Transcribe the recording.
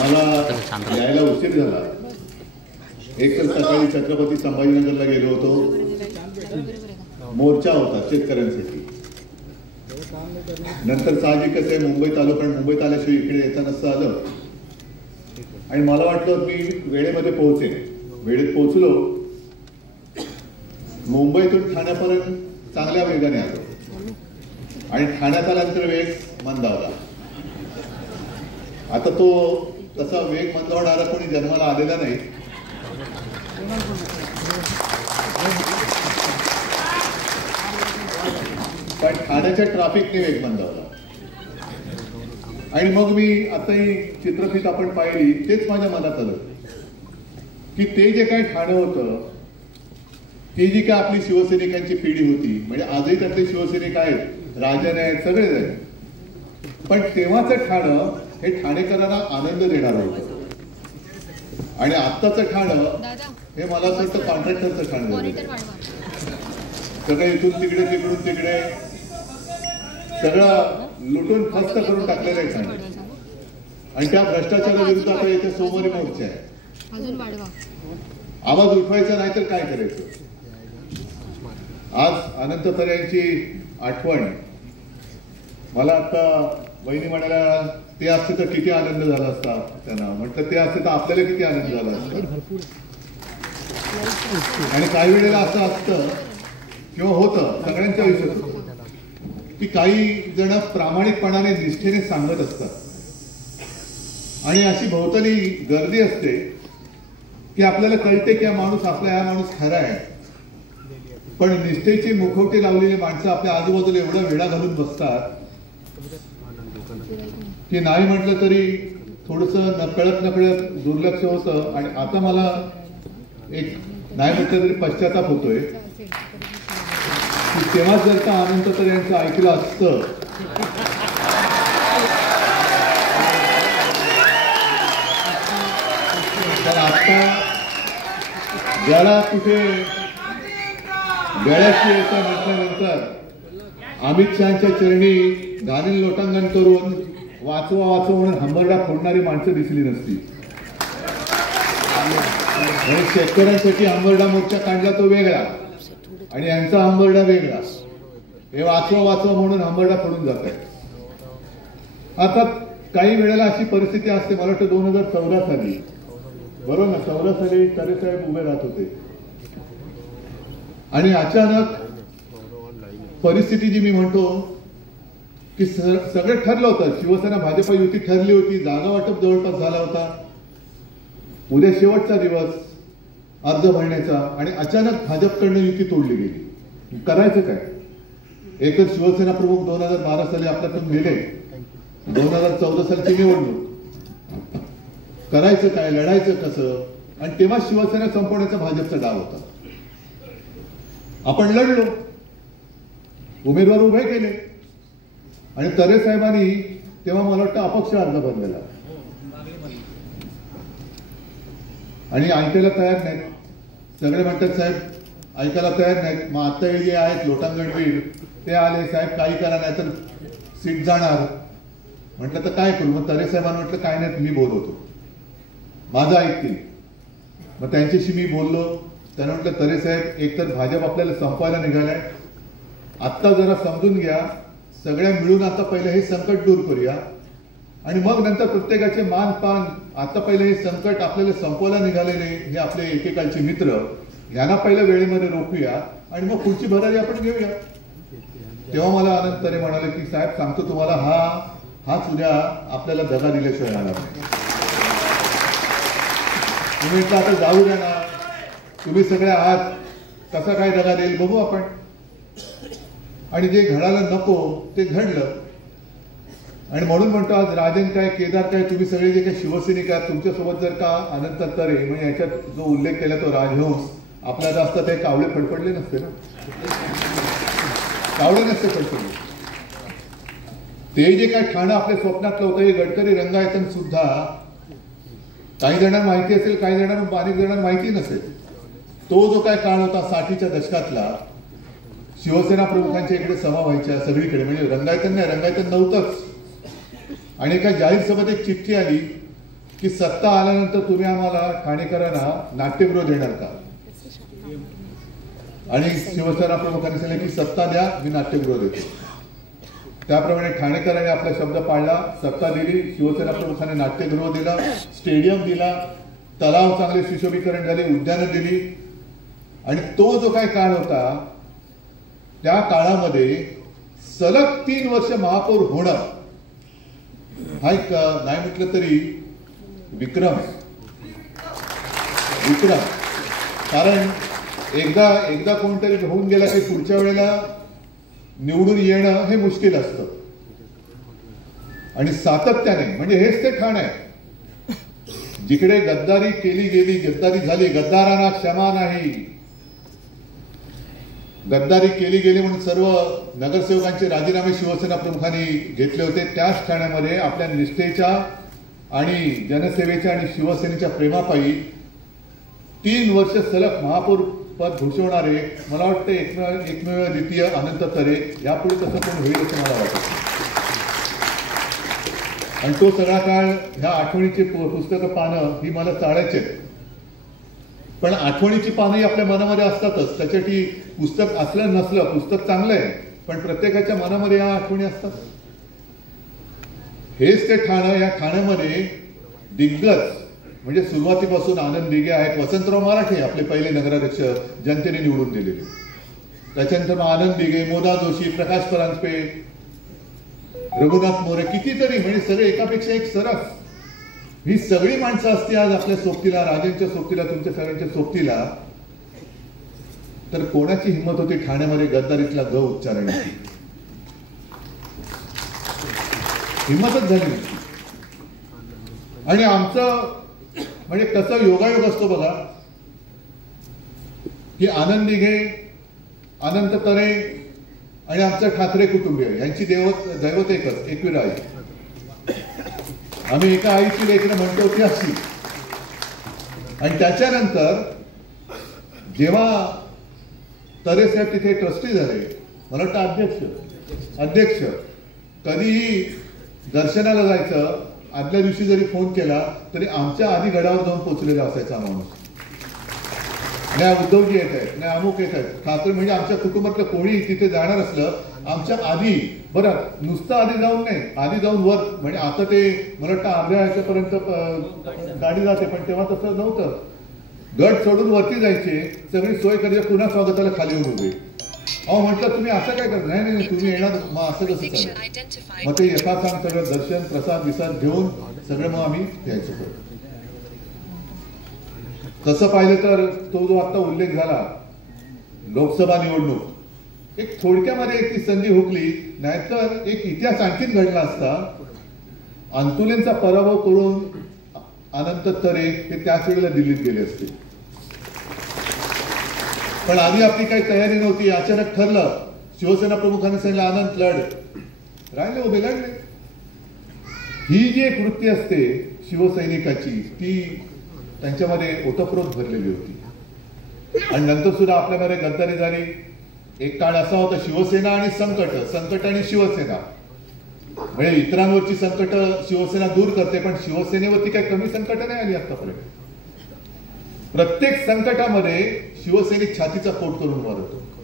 मला यायला उशीर झाला. एक तर सकाळी छत्रपती संभाजीनगरला गेलो होतो. मोर्चा होता शेतकऱ्यांसाठी. नंतर साहजिकच आहे मुंबईत आलो, कारण मुंबईत आल्याशिवाय इकडे येता नसतं आलं. आणि मला वाटलं मी वेळेमध्ये पोहोचेन. वेळेत पोहोचलो. मुंबईतून ठाण्यापर्यंत चांगल्या वेगाने आलो आणि ठाण्यात आल्यानंतर वेग मंदावला. आता तो तसा वेग मंदावणारा कोणी जन्माला आलेला नाही. पण ठाण्याच्या ट्रॅफिकने वेग मंदावला. आणि मग मी आता ही चित्रफित आपण पाहिली, तेच माझ्या मनात आलं की ते जे काही ठाणं होतं, ती जी काय आपली शिवसैनिकांची पिढी होती, म्हणजे आजही त्यातले शिवसैनिक आहेत, राजन आहेत, सगळेच आहेत. पण तेव्हाचं ठाणं हे ठाणेकरांना आनंद देणारं होतं. आणि आत्ताचं ठाणं हे मला असं वाटतं कॉन्ट्रॅक्टरचं ठाणं झालं. सगळं इथून तिकडे तिकडून तिकडे सगळं लुटून फस्त करून टाकलेलं आहे ठाणे. आणि त्या भ्रष्टाचाराविरुद्ध आता इथे सोमवारी मोर्चा आहे. आवाज उठवायचा नाही तर काय करायचं. आज अनंत तऱ्यांची आठवण मला आता वहिनी म्हणाल्या, ते असते तर किती आनंद झाला असता. त्यांना म्हटलं ते असते तर आपल्याला किती आनंद झाला असता. आणि काही वेळेला असं असतं किंवा होतं, सगळ्यांच्या आयुष्यात होतं की काही जण प्रामाणिकपणाने निष्ठेने सांगत असतात आणि अशी भोवताली गर्दी असते की आपल्याला कळते की हा माणूस हा माणूस खरा आहे. पण निष्ठेची मुखवटे लावलेली माणसं आपल्या आजूबाजूला एवढा वेळा घालून बसतात की नाही म्हटलं तरी थोडंसं नकळत नकळत दुर्लक्ष होतं. आणि आता मला एक नाही म्हटलं तरी पश्चाताप होतोय की तेव्हा जर का अनंत तर यांचं ऐकलं असतं तर आता ज्याला कुठे गळ्याची येतं म्हटल्यानंतर अमित शहाच्या चरणी घालील लोटांगण करून वाचवा वाचवा म्हणून हंबरडा फोडणारी माणसं दिसली नसती. आणि शेतकऱ्यांसाठी हंबरडा मोर्चा काढला तो वेगळा आणि यांचा हंबरडा वेगळा. हे वाचवा वाचवा म्हणून हंबरडा फोडून जात आहे. आता काही वेळेला अशी परिस्थिती असते, मला वाटतं 2014 साली, बरोबर ना, 14 साली तरेसाहेब उभे राहत होते आणि अचानक परिस्थिती जी मी म्हणतो की सगळं ठरलं होतं. शिवसेना भाजप युती ठरली होती, जागा वाटप जवळपास झाला होता, उद्या शेवटचा दिवस अर्ज भरण्याचा, आणि अचानक भाजपकडनं युती तोडली गेली. करायचं काय? एकच शिवसेना प्रमुख 2012 साली आपल्याकडून गेले, 2014 सालची निवडणूक. करायचं काय, लढायचं कसं? आणि तेव्हा शिवसेना संपवण्याचा भाजपचा डाव होता. आपण लढलो, उमेदवार उभे केले आणि तरे साहेबांनी तेव्हा मला वाटतं अपक्ष अर्ज भरलेला आणि ऐकायला तयार नाहीत. सगळे म्हणतात साहेब ऐकायला तयार नाहीत. मग आता हे जे आहेत लोटांगणवीर ते आले, साहेब काही करा नाही तर सीट जाणार. म्हटलं तर काय करू? मग तरे साहेबांना म्हटलं काय नाही, मी बोलवतो, माझं ऐकतील. मग त्यांच्याशी मी बोललो. त्यांना म्हटलं तरे साहेब, एकतर भाजप आपल्याला संपवायला निघालाय, आत्ता जरा समजून घ्या, सगळ्या मिळून आता पहिलं हे संकट दूर करूया आणि मग नंतर प्रत्येकाचे मान पान. आता पहिलं हे संकट आपल्याला संपवायला निघालेले हे आपले एकेकालचे मित्र, यांना पहिलं वेळेमध्ये रोखूया आणि मग पुढची भरारी आपण घेऊया. तेव्हा मला आनंद तरे म्हणाले की साहेब सांगतो तुम्हाला, हाच उद्या आपल्याला दगा दिल्याशिवाय राहणार नाही. तुम्ही आता जाऊ द्या ना, तुम्ही सगळे आहात, कसा काय दगा देईल बघू आपण. आणि जे घडायला नको ते घडलं. आणि म्हणून म्हणतो आज राजन काय, केदार काय, तुम्ही सगळे जे काही शिवसैनिक आहात, तुमच्यासोबत जर का अनंत तरे म्हणजे याच्यात जो उल्लेख केला तो राजहंस आपल्यात असता, ते कावळे फडफडले नसते ना, कावळे नसते फडफडले. ते जे काय ठाणं आपल्या स्वप्नातलं होतं, हे गडकरी रंगायतन सुद्धा काही जणांना माहिती असेल, काही जणांना अनेक जणांना माहिती नसेल. तो जो काय काळ होता 60च्या दशकातला, शिवसेना प्रमुखांच्या इकडे सभा व्हायच्या सगळीकडे, म्हणजे रंगायतन नाही, रंगायतन नव्हतंच. आणि एका जाहीर सभेत एक चिठ्ठी आली की सत्ता आल्यानंतर तुम्ही आम्हाला ठाणेकरांना नाट्यगृह देणार का? आणि शिवसेना प्रमुखांनी सांगितलं की सत्ता द्या, मी नाट्यगृह देतो. त्याप्रमाणे ठाणेकरांनी आपला शब्द पाळला, सत्ता दिली, शिवसेना प्रमुखांनी नाट्यगृह दिला, स्टेडियम दिला, तलाव चांगले सुशोभीकरण झाले, उद्यानं दिली. आणि तो जो काही काळ होता त्या काळामध्ये सलग 3 वर्ष महापौर होणं हा एक नाही म्हटलं तरी विक्रम. कारण एकदा कोणतरी होऊन गेला की पुढच्या वेळेला निवडून येणं हे मुश्किल असतं. आणि सातत्याने म्हणजे हेच ते ठाण आहे, जिकडे गद्दारी केली गेली, गद्दारी झाली, गद्दारांना क्षमा नाही. गद्दारी केली गेली म्हणून सर्व नगरसेवकांचे राजीनामे शिवसेना प्रमुखांनी घेतले होते. त्याच ठाण्यामध्ये आपल्या निष्ठेच्या आणि जनसेवेच्या आणि शिवसेनेच्या प्रेमापायी 3 वर्ष सलग महापौर पद घोषवणारे मला वाटतं एकमेव द्वितीय अनंत तरे, यापुढे तसं पण होईल असं मला वाटतं. आणि तो सगळा काळ ह्या आठवणीची पुस्तकं पानं ही मला चाळायचे. पण आठवणीची पानंही आपल्या मनामध्ये असतातच. त्याच्यासाठी पुस्तक असलं नसलं, पुस्तक चांगलं आहे, पण प्रत्येकाच्या मनामध्ये या आठवणी असतात. हेच ते ठाणं. या ठाण्यामध्ये दिग्गज म्हणजे सुरुवातीपासून आनंद दिघे आहेत, वसंतराव मराठे आपले पहिले नगराध्यक्ष जनतेने निवडून दिलेले, त्याच्यानंतर आनंद दिघे, मोदा जोशी, प्रकाश परांजपे, रघुनाथ मोरे, कितीतरी म्हणजे सगळे एकापेक्षा एक सरस. ही सगळी माणसं असती आज आपल्या सोबतीला, राजांच्या सोबतीला, तुमच्या सगळ्यांच्या सोबतीला, तर कोणाची हिंमत होती ठाण्यामध्ये गद्दारीतला ग उच्चारण्याची? हिंमतच झाली नाही. आणि आमचं म्हणजे कसं योगायोग असतो बघा, की आनंद दिघे, अनंत तरे आणि आमचं ठाकरे कुटुंबीय यांची दैवत एकच, एकविरा आई. आम्ही एका आईची लेकरं म्हणतो ती अशी. आणि त्याच्यानंतर जेव्हा तरे साहेब तिथे ट्रस्टी झाले, मला वाटतं अध्यक्ष कधीही दर्शनाला जायचं, आदल्या दिवशी जरी फोन केला तरी आमच्या आधी गडावर जाऊन पोहोचलेला असायचा माणूस. नाही उद्धवजी येत आहेत, नाही अमुक येत आहेत, ठाकरे म्हणजे आमच्या कुटुंबातलं कोणी तिथे जाणार असलं आमच्या आधी, बरं नुसतं आधी जाऊन नाही, आधी जाऊन वर, म्हणजे आता ते मला वाटतं अर्ध्या ह्याच्यापर्यंत गाडी जाते, पण तेव्हा तसं नव्हतं. गट सोडून वरती जायचे, सगळी सोय करायची, पुन्हा स्वागताला खाली येऊन उभे. अहो म्हटलं तुम्ही असं काय करता? नाही नाही तुम्ही येणार, मग असं कसं चालेल? मग ते यथासांग सगळं दर्शन प्रसाद विसाद घेऊन सगळं मग आम्ही यायचं. तसं पाहिलं तर तो जो आता उल्लेख झाला लोकसभा निवडणूक, एक थोडक्यामध्ये ती संधी हुकली, नाहीतर एक इतिहास आणखीन घडला असता. अंतुलेंचा पराभव करून अनंत तरे हे त्याच वेळेला दिल्लीत गेले असते. पण आधी आपली काही तयारी नव्हती. अचानक ठरलं, शिवसेना प्रमुखांनी सांगितलं आनंद लढ, राहिले उभे, लढले. ही जी एक वृत्ती असते शिवसैनिकाची, ती त्यांच्यामध्ये ओतप्रोत भरलेली होती. आणि नंतर सुद्धा आपल्यामध्ये गद्दारी झाली. एक काळ असा होता शिवसेना आणि संकट आणि शिवसेना, म्हणजे इतरांवरची संकट शिवसेना दूर करते, पण शिवसेनेवरती काही कमी संकट नाही आली आतापर्यंत. प्रत्येक संकटामध्ये शिवसैनिक छातीचा पोट करून मारतो.